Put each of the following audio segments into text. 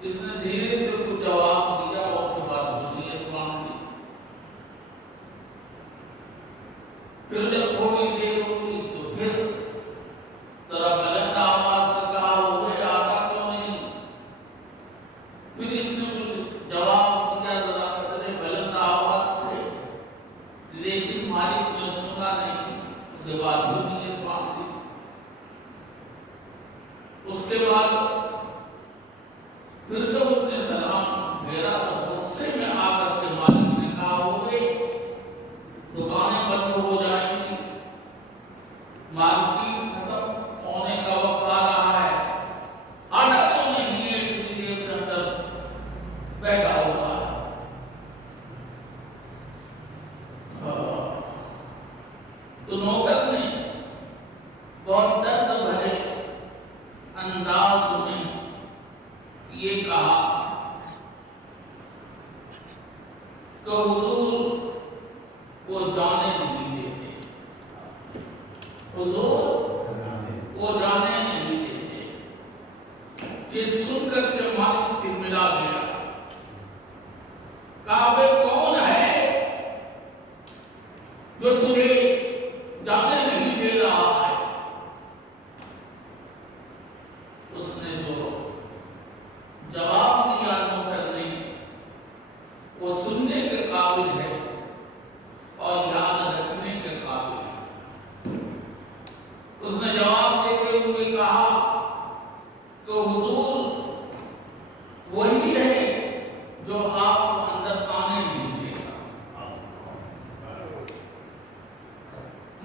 اس نے دھیرے سے کچھ جواب دیا اور اس کے بعد بولیت مانگی. پھر جب تھوڑی دیر ہوئی تو پھر ذرا بلند آواز سے کہا ہو گئے آتا کیوں نہیں. پھر اس نے کچھ جواب دیا ذرا قدرے بلند آواز سے، لیکن مالک نے سنا نہیں. اس کے بعد بولیت مانگ لی. اس کے بعد پھر جب اس نے سلام پھیرا تو غصے میں آ کر کے مالک نے کہا ہو گئے دکانیں بند ہو جائیں گی، مارکیٹ ختم ہونے کا وقت آ رہا ہے، آنا تو نہیں ہے اتنی دیر سے اندر بیٹھا ہوا ہے. تو نوکر نے بہت درد بھرے انداز میں یہ کہا کہ حضور وہ جانے نہیں دیتے، حضور وہ جانے نہیں دیتے. یہ سن کر کے مالک تلملا گیا. کعبے کون ہے جو تجھے جانے نہیں دے رہا ہے؟ اس نے جو جواب دیا نوکر نے وہ سننے کے قابل ہے اور یاد رکھنے کے قابل ہے. اس نے جواب دیتے ہوئے کہا کہ حضور وہی ہے جو آپ کو اندر آنے نہیں دیتا،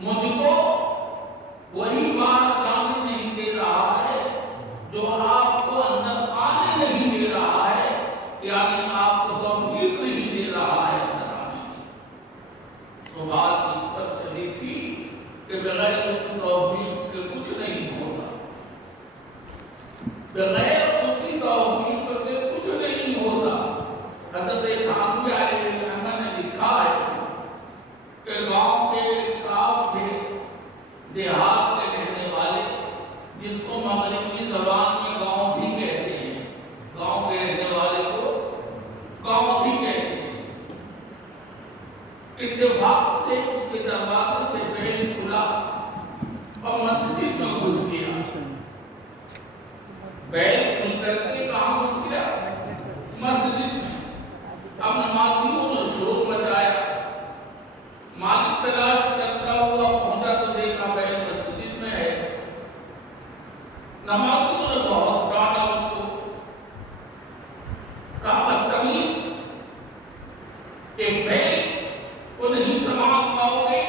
مجھ کو وہی بات جانے نہیں دے رہا ہے جو آپ کو اندر آنے نہیں دے رہا ہے، یعنی آپ کو توفیق نہیں دے رہا ہے اندر آنے کی. تو بات اس پر چلی تھی کہ بغیر اس کی توفیق کے کچھ نہیں ہوتا، بغیر اس کی توفیق کے کچھ نہیں ہوتا. حضرت تھانوی علیہ الرحمہ نے لکھا ہے کہ گاؤں کے ایک صاحب تھے دیہات کے رہنے والے، جس کو مغربی زبان میں گاؤں تھی کہتے ہیں. گاؤں کے رہنے والے کو گاؤں تھی کہتے ہیں. اتفاق سے اس کے دروازے سے بیل کھلا اور مسجد میں گھس گیا. بیل کھل کر کے کہاں گھس گیا؟ مسجد میں. اب نمازیوں نے شور مچایا. مالک تلاش کرتا ہوا پہنچا تو دیکھا بیل مسجد میں ہے. نمازیوں نے بہت ڈانٹا اس کو، کہا بدتمیز، ایک بیل کو نہیں سنبھال پاؤ گے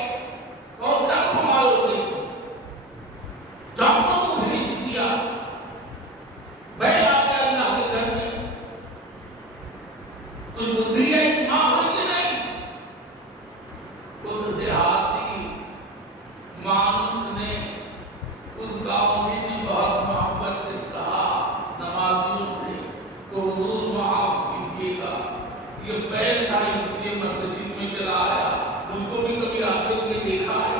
تو کیا سنبھالو گے؟ جانوروں کو بھیج دیا، بیل آ گیا اللہ کے گھر میں. کچھ بدھی ہے، دماغ ہے کہ نہیں؟ اس دیہاتی مانس نے اس گاؤں نے بہت محبت سے کہا نمازیوں سے کہ حضور معاف کیجیے گا، یہ بیل تھا اس لیے مسجد میں چلا آیا. مجھ کو بھی کبھی آتے ہوئے دیکھا ہے،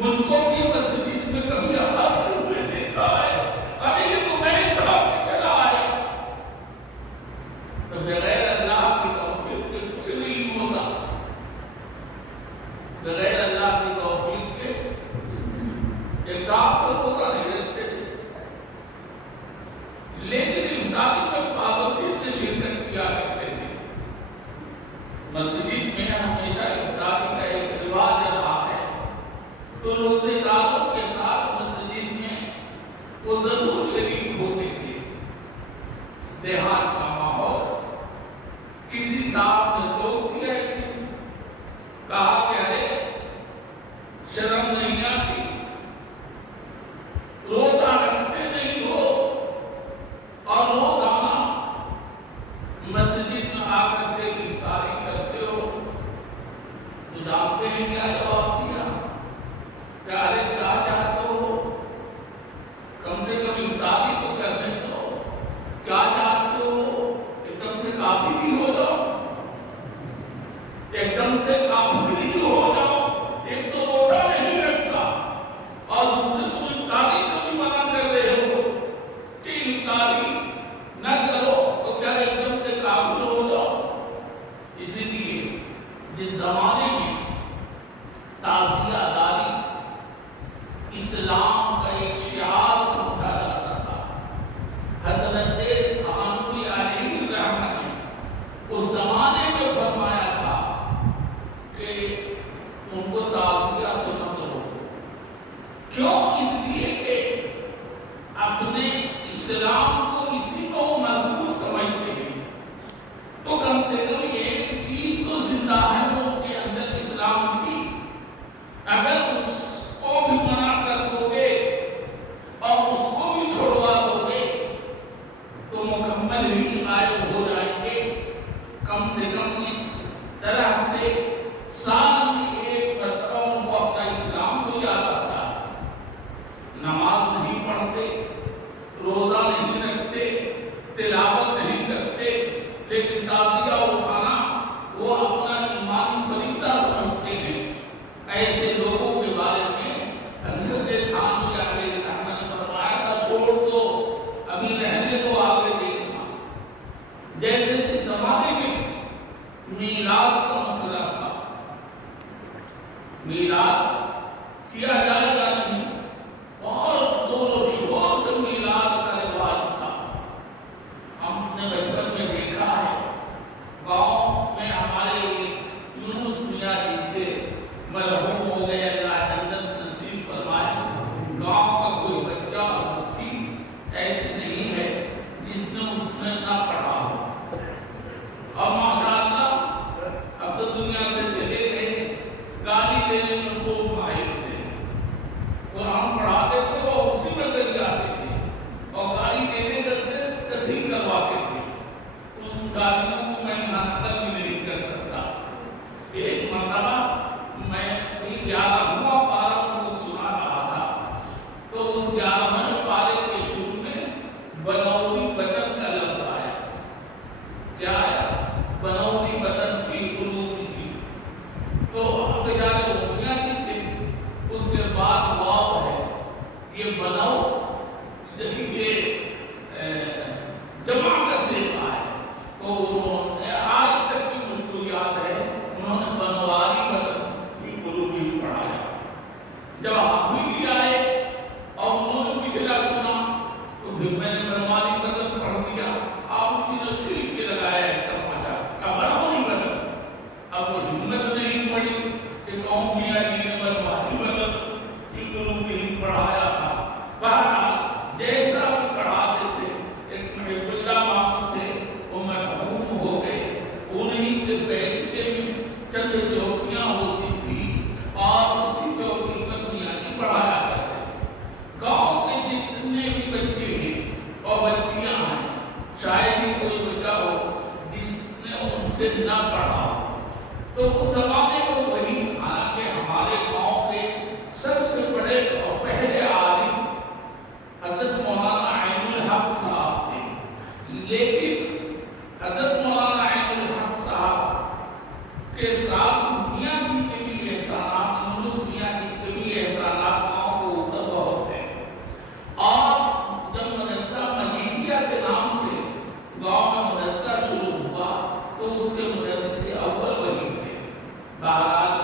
مجھ کو بھی مسجد میں کبھی آتے ہوئے دیکھا ہے. ارے یہ تو بیل تھا کہ چلا آیا. تو بغیر اللہ کی توفیق کے کچھ نہیں ہوتا، بغیر اللہ کی توفیق کے. ایک صاحب تو روزہ نہیں رکھتے تھے لیکن افطاری میں پابندی سے شرکت کیا کرتے تھے. مسجد میں ہمیشہ افطاری کا ایک رواج رہا ہے، تو روزے داروں کے ساتھ مسجد میں وہ ضرور شریک ہوتے تھے. دیہات کا ماحول. کسی صاحب نے ٹوک دیا کہ کہا کہ ارے شرم نہیں آتی، روزہ رکھتے نہیں ہو اور روزانہ مسجد میں آ کر کے افطاری کرتے ہو. تو جانتے ہیں کیا جواب دیا؟ کہ ارے کیا چاہتے ہو، کم سے کم افطاری تو کرنے دو. کیا چاہتے ہو؟ اسلام کو اسی کو محبوب سمجھتے ہیں، تو کم سے کم ایک چیز تو زندہ ہے ان کے اندر اسلام کی۔ اگر اس کو بھی منع کر دو گے اور اس کو بھی چھوڑوا دو گے تو مکمل ہی غائب ہو جائیں گے۔ کم سے کم اس طرح سے سال میں ایک مرتبہ ان کو اپنا اسلام تو یاد آتا ہے۔ نماز نہیں پڑھتے، روزہ نہیں رکھتے، تلاوت نہیں کرتے، لیکن تعزیہ اٹھانا وہ اپنا ایمانی فریضہ سمجھتے ہیں۔ ایسے لوگوں کے بارے میں حضرت تھانوی علیہ الرحمہ نے فرمایا تھا چھوڑ دو، ابھی رہنے دو، آگے دیکھنا۔ جیسے کہ زمانے میں میلاد کا مسئلہ تھا، میلاد کیا جائے یا نہیں، بہت زور و شور سے میلاد کا رواج تھا۔ ہم نے بچپن میں دیکھا ہے، گاؤں میں ہمارے یونس میاں جی تھے، مرحوم ہو گئے، اللہ جنت نصیب فرمائے۔ گاؤں کا کوئی بچہ اور بچی ایسے نہیں ہے جس نے اس نے نہ پڑھا ہو، اور ماشاءاللہ اب تو دنیا سے چلے گئے، گالی دینے میں خوب ماہر تھے۔ قرآن پڑھاتے تھے اور اسی میں کر جاتے تھے، اور گالی دینے کرتے کثیر کرواتے تھے۔ ان گالیوں کو میں یہاں نقل بھی نہیں کر سکتا۔ ایک مرتبہ میں 11واں پارہ ان کو سنا رہا تھا، تو اس 11ویں پارے کے شروع میں بنوری وطن کا لفظ آیا۔ کیا آیا؟ بنوری وطن فی قلوبہم۔ تو بیچارے میاں جی تھے، اس کے بعد واو ہے، یہ بنو یہ جمع کا صیغہ ہے، تو انہوں نے آج تک کی مجھ کو یاد ہے انہوں نے بنواری وطن فی قلوبہم پڑھایا۔ جب حافظ آئے اور انہوں نے پچھلا سنا تو پھر میں نے بنواری وطن پڑھ دیا۔ آپ کی نے کھینچ کے لگایا ایک تماچا، کہا بنواری وطن۔ اب وہ ہمت نہیں پڑی کہ قوم میاں جی نے بنواسی وطن فی قلوبہم پڑھایا تھا۔ بہرحال جیسا بھی پڑھاتے تھے، ایک محب اللہ ماموں تھے، وہ مرحوم ہو گئے۔ انہیں کے بیٹھے میں چند چوکیاں ہوتی تھی اور اسی چوکی پر میاں جی پڑھایا کرتے تھے۔ گاؤں کے جتنے بھی بچے ہیں اور بچیاں ہیں، شاید ہی کوئی بچہ ہو جس نے ان سے نہ پڑھا ہو۔ تو اس زمانے میں وہی، حالانکہ ہمارے گاؤں کے سب سے بڑے اور پہلے عالم حضرت مولانا عین الحق صاحب تھے، لیکن حضرت مولانا عین الحق صاحب کے ساتھ میاں جی کے بھی احسانات، یونس میاں جی کے بھی احسانات گاؤں کے اوپر بہت ہیں۔ اور جب مدرسہ مجیدیہ کے نام سے گاؤں میں مدرسہ شروع ہوا تو اس کے مدرس اول وہی تھے۔ بہرحال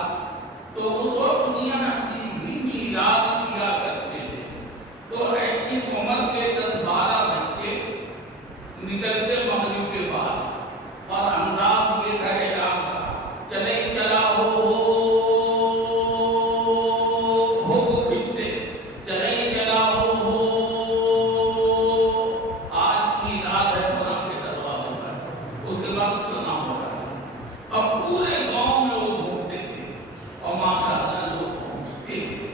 تو اس وقت میاں جی ہی میلاد کیا کرتے تھے، تو اس عمر کے 10-12 بچے نکلتے مغرب کے بعد، اور انداز یہ تھا اعلان کا، چلے چلا ہو کو کھینچتے، چلے چلا ہو آج میلاد ہے فلاں کے دروازے پر، اس کے بعد اس کا نام بتاتے ہیں، اور پورے گاؤں میں وہ گھومتے تھے، اور ماشاءاللہ لوگ پہنچتے تھے۔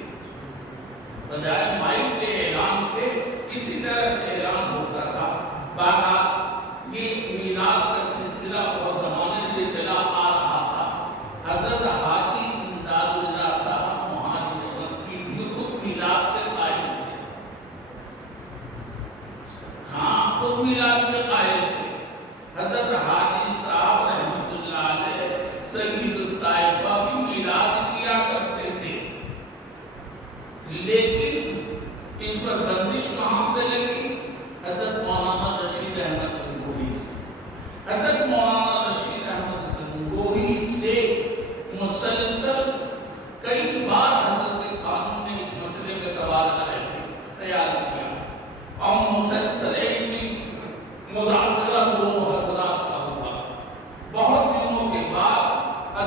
بجائے مائک کے اعلان کے اسی طرح سے اعلان ہوتا تھا۔ بہرحال یہ میلاد کا سلسلہ بہت زمانے سے چلا آ رہا تھا۔ حضرت حاجی امداد اللہ صاحب مہاجر مکی بھی خود میلاد کے قائل تھے۔ ہاں، خود میلاد کے قائل تھے۔ حضرت حاجی صاحب رحمۃ اللہ علیہ سید الطائفہ بھی میلاد کیا کرتے تھے، لیکن اس پر بندش کہاں سے لگی؟ حضرت مولانا رشید احمد گنگوہی سے۔ حضرت مولانا رشید احمد گنگوہی سے مسلسل کئی بار حضرت تھانوی نے اس مسئلے میں تبادلہ ایسے خیال کیا، اور مسلسل علمی مذاکرہ دونوں حضرات کا ہوا۔ بہت دنوں کے بعد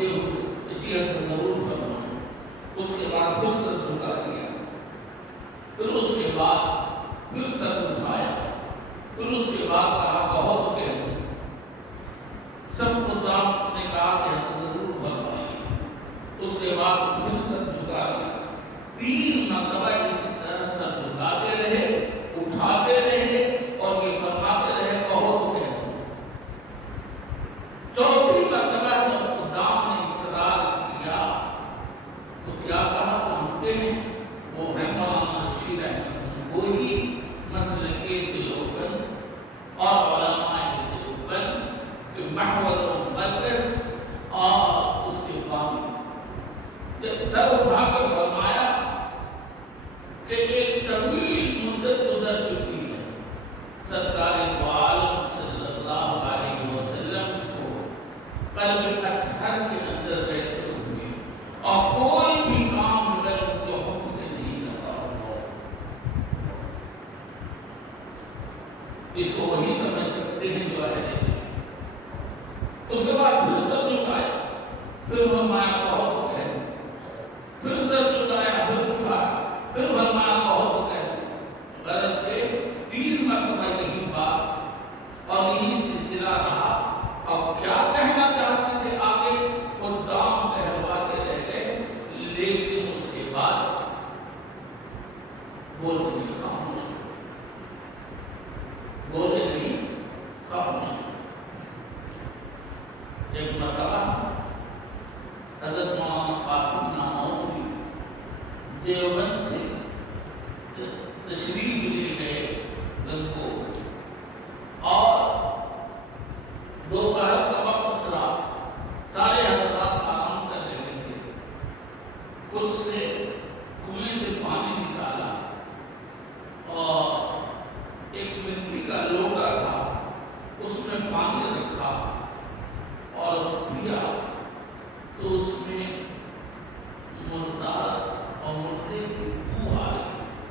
سمجھتے ہوئے جی حضرت ضرور فرمائیں. اس کے بعد پھر سر جھکا دیا, پھر اس کے بعد پھر سر اٹھایا, پھر اس کے بعد کہا کہو تو کہہ دو. سب خدام نے کہا کہ حضرت ضرور فرمائیے. اس کے بعد پھر سر جھکا دیا. 3 مرتبہ اسی طرح سر جھکاتے رہے, اٹھاتے رہے اور یہ فرماتے رہے کہو تو کہہ دو. 4تھی مرتبہ جب خدام نے اصرار کیا تو کیا کہا مانتے ہیں؟ وہ ہے مولانا رشید احمد گنگوہی مسلک دیوبند اور علماء دیوبند کے محور و مرکز اور اس کے بانی. جب سر اٹھا کر فرمایا کہ ایک طویل مدت گزر چکی ہے, سرکار دو عالم صلی اللہ علیہ وسلم کو قلب اطہر کے اندر بیٹھے ہوئے اور کوئی بھی کام بغیر ان کے حکم کے نہیں کرتا ہو. اس کو وہی سمجھ سکتے ہیں جو اہل دل. اس کے بعد پھر سر جھکایا, پھر فرمایا کہو تو کہہ دو. پھر سر جھکایا, پھر اٹھایا, پھر فرمایا کہو تو کہہ دو. غرض کے 3 مرتبہ یہی بات اور یہی سلسلہ رہا. اب کیا کہنا چاہتے تھے آگے خدام کہلواتے رہ گئے, لیکن اس کے بعد بولے نہیں, خاموش ہو, بولے نہیں, خاموش ہو. ایک مرتبہ حضرت مولانا قاسم نانوتوی دیوبند سے تشریف لے گئے گنگوہ, اور دوپہر کا وقت تھا, سارے حضرات آرام کر رہے تھے. خود سے کنویں سے پانی نکالا اور ایک مٹی کا لوٹا تھا, اس میں پانی رکھا اور پیا تو اس میں مردار اور مردے کی بو آ رہی تھی.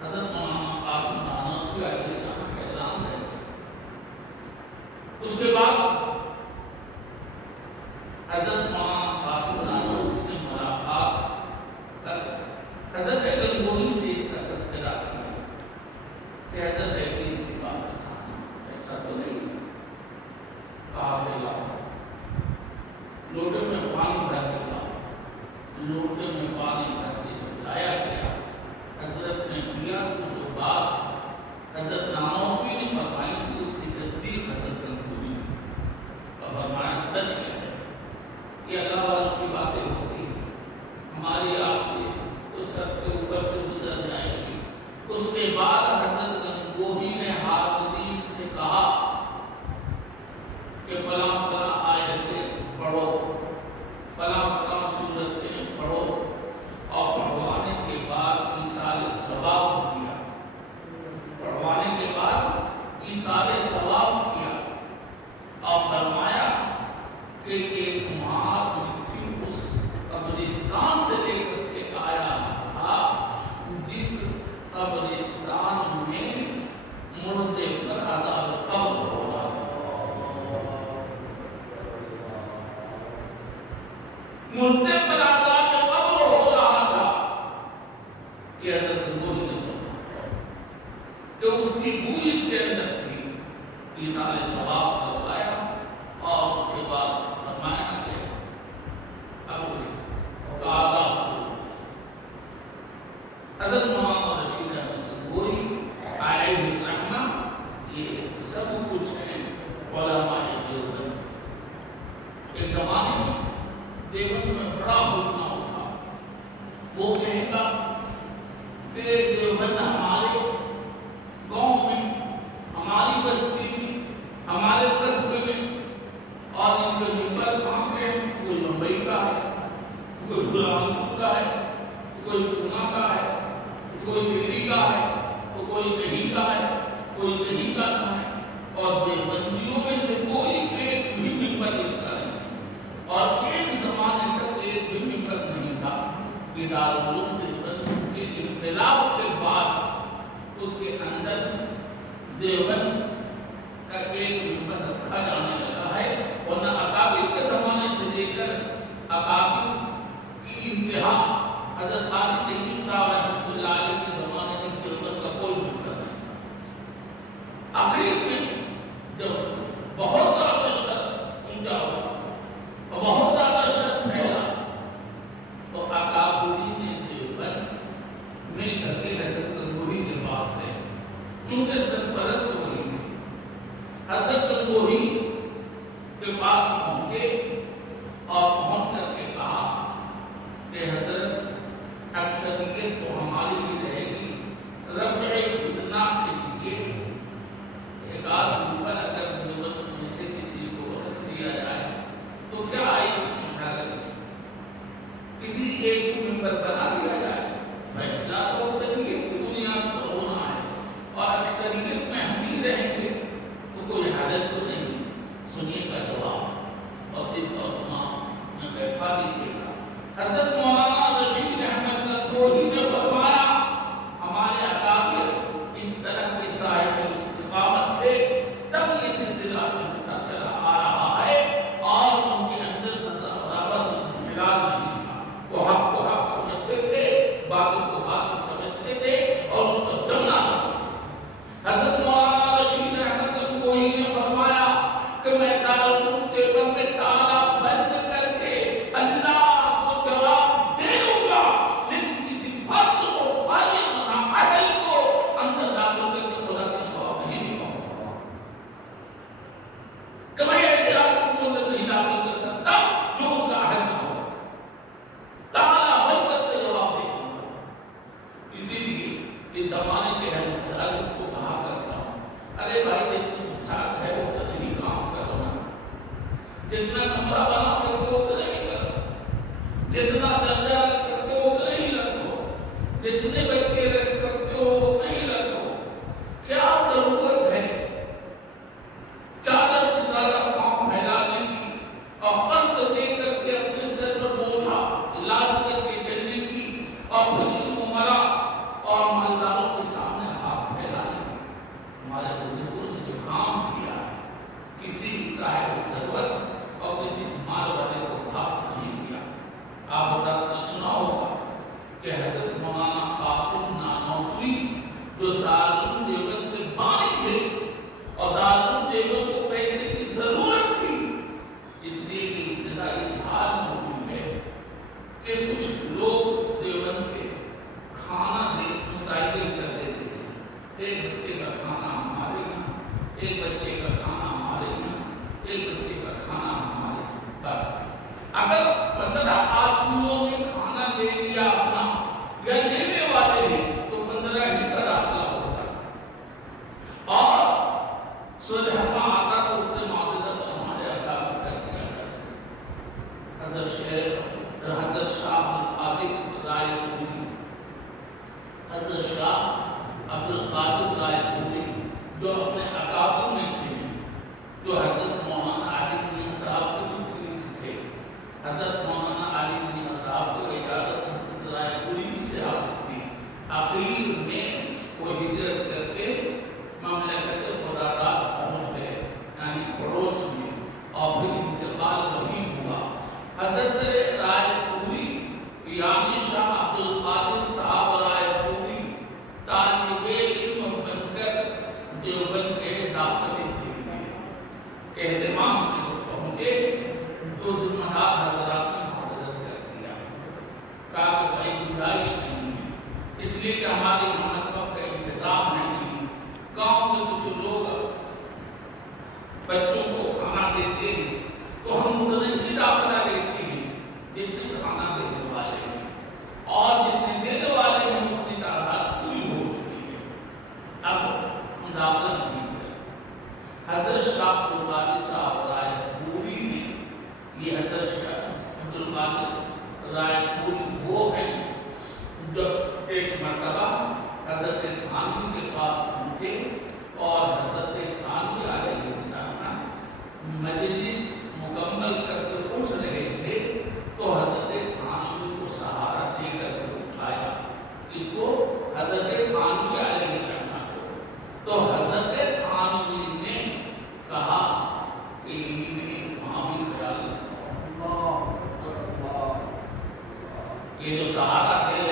حضرت مولانا قاسم نانوتوی علیہ السلام حیران رہ گئے. اس کے بعد حضرت مولانا قاسم نانوتوی نے ملاقات کر حضرت گنگوہی سے اس کا تذکرہ کیا کہ حضرت ایسی بات کا کھانا ایسا تو نہیں. کہا کہ لاؤ, لوٹے میں پانی بھر کے لاؤ. لوٹے میں پانی بھر کے لایا گیا. حضرت نے پیا تو جو بات حضرت نانوتوی نے فرمائی تھی اس کی تصدیق حضرت گنگوہی نے اور فرمایا سچ ہے. یہ اللہ والوں کی باتیں ہوتی ہیں, ہماری آپ کے تو سب کے اوپر سے گزر جائے گی. اس کے بعد حضرت گنگوہی نے حاضرین سے کہا کہ فلاں فلاں آیتیں پڑھو, فلاں فلاں سورتیں پڑھو, اور پڑھوانے کے بعد ایصال ثواب کیا. پڑھوانے کے بعد ایصال ثواب کیا اور فرمایا کہ یہ تمہار مٹی اس قبرستان سے لے کر کے آیا تھا جس قبرستان میں مردے پر عذاب قبر ہو رہا تھا. مردے پر عذاب قبر ہو رہا تھا. یہ حضرت گنگوہی نے فرمایا کہ اس کی بو اس کے اندر تھی. ایصال ثواب کروایا اور اس کے بعد فرمایا کہ اب اس کا عذاب حضرت مولانا رشید احمد گنگوہی علیہ الرحمہ. یہ سب کچھ ہے علماء دیوبند. ایک زمانے میں دیوبند میں بڑا فتنہ اٹھا. وہ کہے گا کہ دیوبند ہمارے گاؤں میں, ہماری بستی میں, ہمارے قصبے میں, اور ان کے ممبر کہاں کے ہیں؟ کوئی ممبئی کا ہے, کوئی برہانپور کا ہے, کوئی پونا کا ہے, کوئی دلی کا ہے, تو کوئی کہیں کا ہے, کوئی کہیں کا نہ ہے. اور دیوبندیوں میں سے کوئی ایک بھی ممبر اس کا نہیں. اور ایک زمانے تک ایک بھی ممبر نہیں تھا. دارالعلوم دیوبند کے انقلاب کے بعد اس کے اندر دیوبند کا ایک ممبر رکھا جانے لگا ہے, ورنہ حضرت قاری طیب صاحب رحمۃ اللہ علیہ کے زمانے تک دیوبند کا کوئی ممبر نہیں تھا۔ آخر میں جب بہت زیادہ شر اونچا ہوا اور بہت زیادہ شر پھیلا تو اکابری نے دیوبند مل کر کے حضرت گنگوہی کے پاس گئے، چونکہ سرپرست وہی تھی۔ حضرت گنگوہی کے پاس پہنچے اور پہنچ کر کے کہا کہ حضرت اکثریت تو ہماری ہی رہے گی، رفع فتنہ کے لیے ایک آدمی پر اگر دیوبند میں سے کسی کو رکھ دیا جائے تو کیا اس کی حالت ہے، کسی ایک کو ممبر بنا لیا جائے، فیصلہ تو اکثریت کی بنیاد پر ہونا ہے اور اکثریت میں ہم ہی رہیں گے تو کوئی حالت تو نہیں۔ سنیے کا جواب اور دل اور دماغ میں بیٹھا دیجیے گا۔ حضرت مولانا رشید احمد گنگوہی نے فرمایا ہمارے اکابر اس طرح کے صاحب استقامت تھے، تب یہ سلسلہ چلتا چلا آ رہا ہے اور ان کے اندر ذرہ برابر انحلال نہیں تھا۔ وہ حق کو حق سمجھتے تھے، باطل کو باطل سمجھتے تھے اور اس پر جمنا کرتے تھے۔ حضرت مولانا رشید احمد گنگوہی نے فرمایا کہ میں دارالعلوم دیوبند میں تالا بند کر کے اللہ کو جواب دے دوں گا، لیکن کسی فاسق و فاجر و نااہل کو اندر داخل کر کے خدا کا جواب نہیں دے پاؤں گا، کہ میں ایسے آدمی کو اندر نہیں داخل کر سکتا جو اس کا اہل نہ ہو، تالا بند کر کے جواب دے دوں گا۔ اسی لیے اس زمانے کے اہل مدارس کو کہا کرتا ہوں، ارے بھائی جتنی وسعت ہے وہ تو نہیں کام کرو نا، جتنا کمرہ بنا سکتے ہو تو نہیں کرو، جتنا درجہ رکھ سکتے ہو تو نہیں رکھو، جتنے بچے رکھ سکتے ہو نہیں رکھو۔ کیا ضرورت ہے چادر سے زیادہ پاؤں پھیلانے کی اور قرض دے کر کے اپنے سر پر بوجھا لاد کر کے چلنے کی اور پھر عمرا اور مالداروں کے سامنے ہاتھ پھیلانے کی؟ ہمارے بزرگوں نے جو کام کیا ہے کسی صاحب ثروت اور کسی مال والے کو خاص نہیں کیا۔ آپ حضرات نے سنا ہوگا کہ حضرت مولانا قاسم نانوتوی جو دارالعلوم دیوبند کے بانی تھے اور دارالعلوم دیوبند کو پیسے کی ضرورت تھی، اس لیے کہ ابتدا اس حال میں ہوئی ہے کہ کچھ لوگ دیوبند کے کھانا متعین کر دیتے تھے، ایک بچے کا کھانا ہمارے یہاں، ایک بچے کا کھانا ہمارے یہاں، ایک بچے کا کھانا ہمارے یہاں، بس اگر 15 آدمیوں نے کھانا لے لیا اپنا یا لینے والے ہیں تو 15 ہی کا داخلہ ہوتا تھا اور سلحمہ آتا تو اس سے معذرت ہمارے اکابر کا کیا کرتے تھے۔ حضرت شاہ عبدالقادر رائے پوری، حضرت شاہ عبدالقادر رائے پوری جو اپنے اکابر میں سے ہیں، جو حضرت مولانا علی میاں صاحب کے بھی پیر تھے۔ حضرت مولانا علی میاں صاحب کو اجازت حضرت رائے پوری ہی سے حاصل تھی، آخر میں وہ ہجرت کر کے مملکت خدا داد پہنچ گئے، یعنی پڑوس میں، اور پھر انتقال وہیں ہوا۔ حضرت رائے پوری یعنی شاہ عبدالقادر صاحب رائے پوری طالب علم بن کر دیوبند کے داخلے کے لیے اہتمام میں جب پہنچے تو ذمہ دار حضرات نے معذرت کر دیا، کہا کہ بھائی گنجائش نہیں ہے، اس لیے کہ ہمارے یہاں مطبخ کا انتظام ہے نہیں، گاؤں میں کچھ لوگ بچوں کو کھانا دیتے ہیں تو ہم اتنے ہی داخلہ لیتے ہیں جتنے کھانا دینے والے ہیں، اور جتنے دینے والے ہیں اپنی تعداد پوری ہو چکی ہے، اب ہم داخلہ نہیں کرتے۔ حضرت شاہ عبدالقادر صاحب رائے پوری نے، یہ حضرت شاہ عبدالقادر رائے پوری وہ ہیں جب ایک مرتبہ حضرت تھانوی کے پاس پہنچے اور حضرت تھانوی علیہ السلام مجلس مکمل کر کے اٹھ رہے تھے تو حضرت تھانوی کو سہارا دے کر کے اٹھایا، کس کو؟ حضرت تھانوی علیہ السلام کو۔ تو حضرت تھانوی نے کہا کہ انہیں وہاں بھی خیال رکھو، یہ جو سہارا دے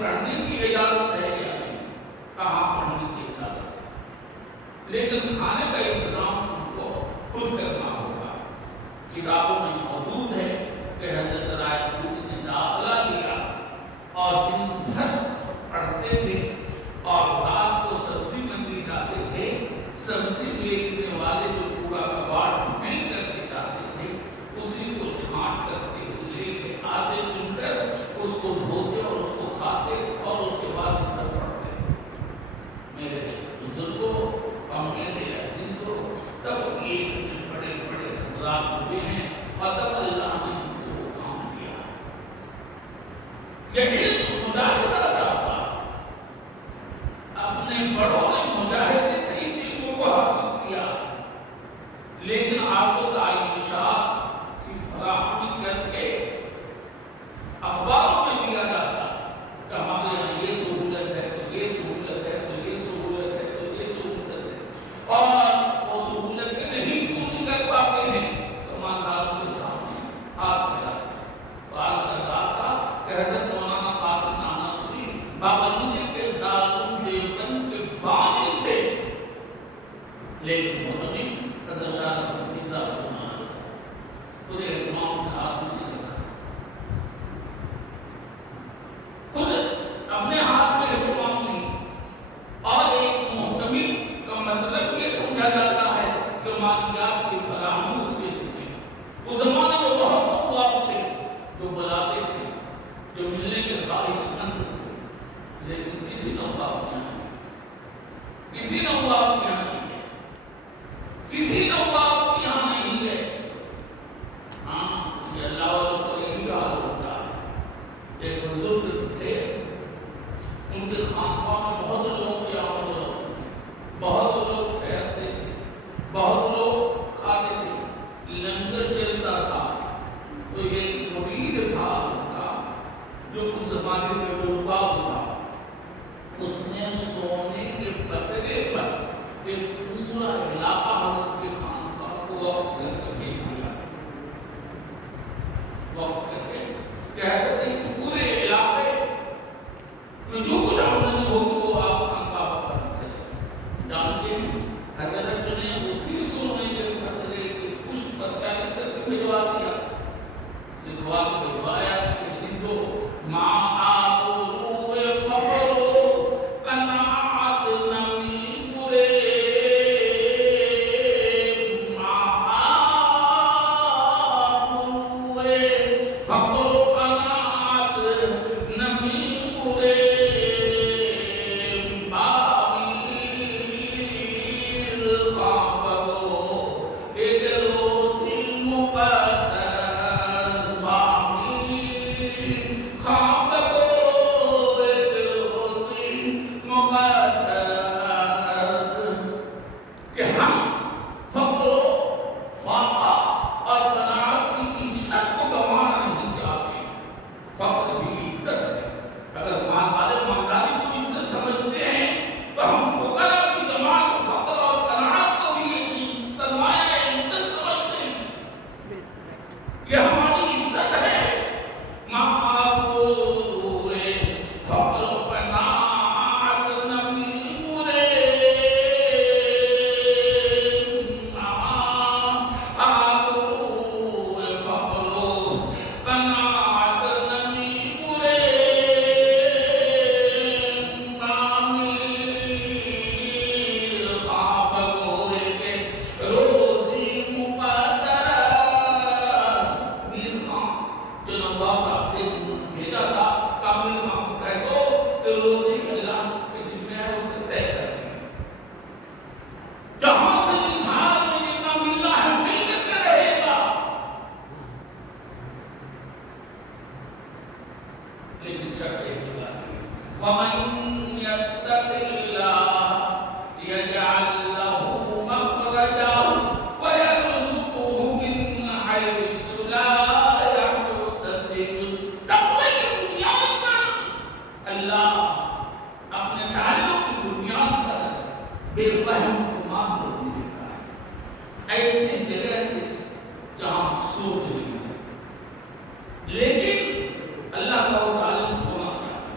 پڑھنے کی اجازت ہے یا نہیں؟ کہاں پڑھنے کی اجازت ہے، لیکن کھانے کا انتظام تم کو خود کرنا ہوگا۔ کتابوں میں موجود ہے کہ حضرت رائے پوری نے داخلہ لیا اور دن بھر پڑھتے تھے اور رات کو سبزی منڈی جاتے تھے، سبزی بیچنے والے جو پورا کباڑ ڈھونڈ کر کے جاتے تھے اسی کو چھانٹ کر کے لے کے آتے، چن کر اس کو دھوتے اور اس کو کھاتے اور اس کے بعد دن بھر پڑھتے تھے۔ میرے بزرگوں اور میرے عزیزوں، تب یہ اتنے بڑے بڑے حضرات ہوئے ہیں اور تب اللہ نے ان سے وہ کام کیا۔ یہ علم مجاہدہ چاہتا، اپنے بڑوں نے مجاہدے سے اس علم کو حاصل کیا، لیکن آپ تو تعلیمات کی فراہمی کر کے اخباروں میں دیا جاتا کہ ہمارے یہاں یہ سہولت ہے تو یہ سہولت ہے تو یہ سہولت ہے تو یہ سہولت ہے، اور وہ سہولتیں نہیں پوری کر پاتے ہیں تو ایمانداروں کے سامنے ہاتھ پھیلاتے ہیں۔ قرآن کر رہا تھا کہ حضرت مولانا قاسم نانوتوی باوجود کہ دارالعلوم دیوبند کے بانی تھے، لیکن وہ تو نہیں حضرت شاہ فرید صاحب کو مانا تھا، خود اہتمام نے ہاتھ میں نہیں رکھا، خود اپنے ہاتھ میں اہتمام نہیں۔ اور ایک محتمل کا مطلب یہ سمجھا جاتا ہے کہ مالیات کی فراہمی اس کے ذمہ۔ اس زمانے میں بہت نواب تھے جو بلاتے تھے، جو ملنے کے خواہش مند تھے، لیکن کسی نواب کے یہاں نہیں، کسی نواب کے یہاں نہیں ہے، کسی نواب کے یہاں نہیں ہے۔ ہاں، یہ اللہ والوں کو یہی حال ہوتا ہے۔ ایک بزرگ تھے، ان کے خانقاہ میں بہت لوگوں کی آمد و رفت تھی، بہت لوگ ٹھہرتے تھے، بہت لوگ کھاتے تھے، لنگر چلتا تھا۔ تو ایک مرید تھا ان کا جو اس زمانے میں بزرگ تھا، اس نے سونے کے پترے پر ایک پورا علاقہ حضرت کے خانقاہ کو وقف کر کے بھیج دیا، وقف کر کے کہتے تھے اس پورے علاقے میں جو کچھ آمدنی ہوگی وہ آپ خانقاہ پر خرچ کریں۔ جانتے ہیں حضرت نے اسی سونے کے پترے کے پشت پر کیا لکھ کر کے بھجوا دیا، لکھوا کے بھجوایا کہ لکھو ماں آپ روئے فقرو قناعت نمی برے، ماں آپ روئے فقرو قناعت نمی برے، ایسی جگہ سے جہاں سوچ نہیں سکتے، لیکن اللہ کا تعلق ہونا چاہیے۔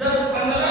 10-15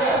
10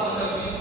15-20